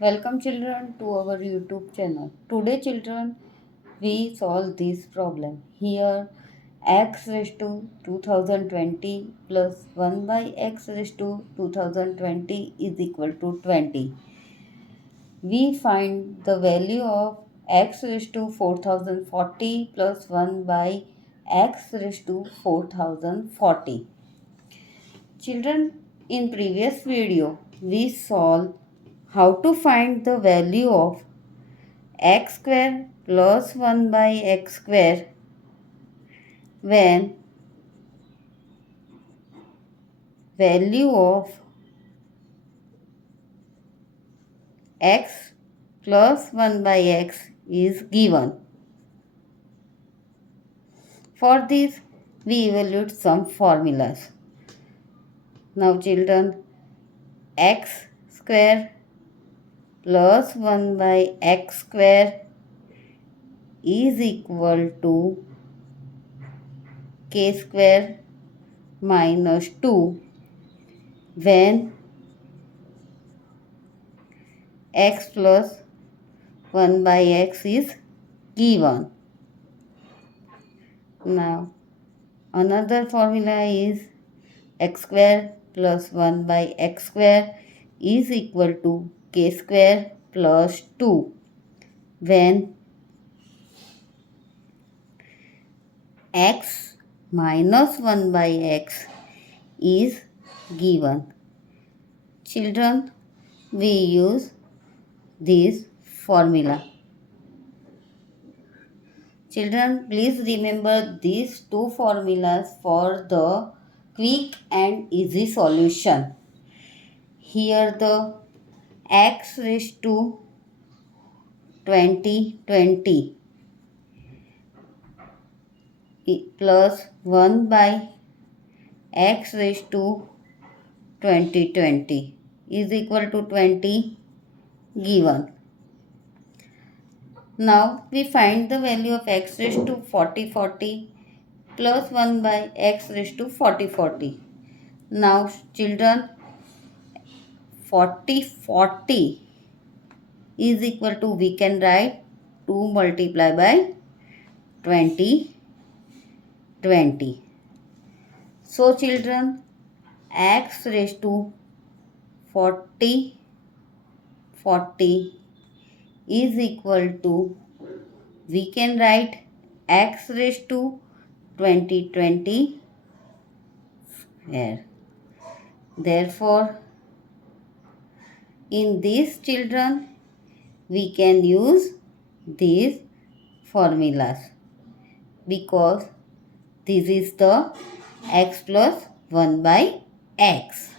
Welcome children to our YouTube channel. Today children we solve this problem. Here x raised to 2020 plus 1 by x raised to 2020 is equal to 20. We find the value of x raised to 4040 plus 1 by x raised to 4040. Children, in previous video we solved how to find the value of x square plus 1 by x square when value of x plus 1 by x is given. For this we evaluate some formulas. Now children, x square plus 1 by x square is equal to k square minus 2 when x plus 1 by x is given. Now another formula is x square plus 1 by x square is equal to k square plus 2 when x minus 1 by x is given. Children, we use this formula. Children, please remember these two formulas for the quick and easy solution. Here the x raised to 2020 plus 1 by x raised to 2020 is equal to 20 given. Now we find the value of x raised to 4040 plus 1 by x raised to 4040. Now children, 4040 is equal to, we can write 2 multiplied by 20. So children, x raised to 40 is equal to, we can write x raised to 20 here. Therefore, in these children, we can use these formulas because this is the x plus 1 by x.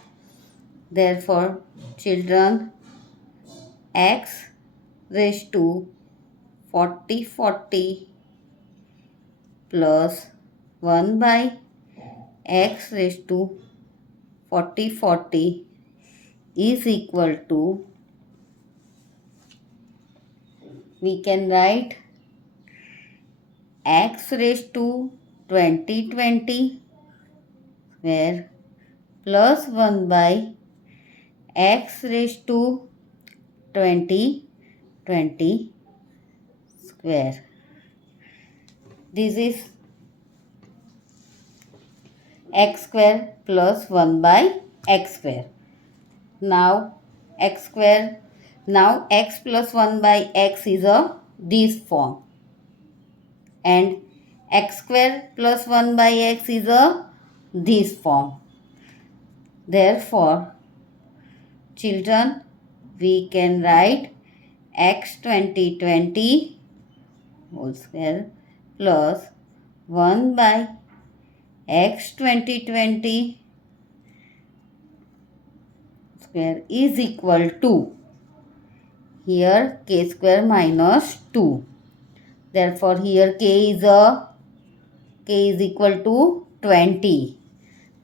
Therefore, children, x raised to 40 plus 1 by x raised to 40 is equal to, we can write x raised to 20 square plus 1 by x raised to 20 square. This is x square plus 1 by x square. Now x square, now x plus 1 by x is a this form and x square plus 1 by x is a this form. Therefore, children, we can write x 20 whole square plus 1 by x 20 square is equal to, here k square minus 2. Therefore, here k is equal to 20.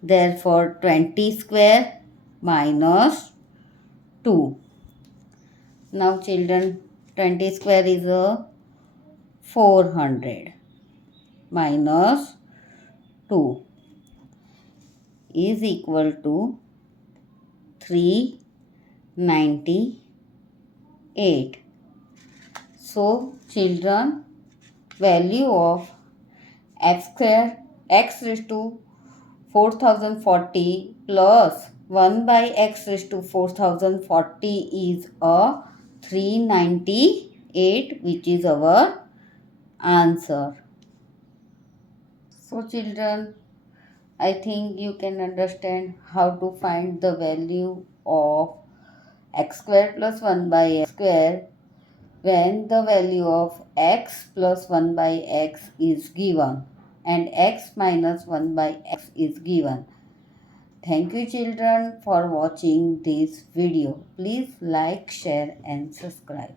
Therefore, 20 square minus 2. Now children, 20 square is a 400 minus 2 is equal to 395. 8. So children, value of x square x raised to 4040 plus 1 by x raised to 4040 is a 398, which is our answer. So children, I think you can understand how to find the value of x square plus 1 by x square when the value of x plus 1 by x is given and x minus 1 by x is given. Thank you children for watching this video. Please like, share and subscribe.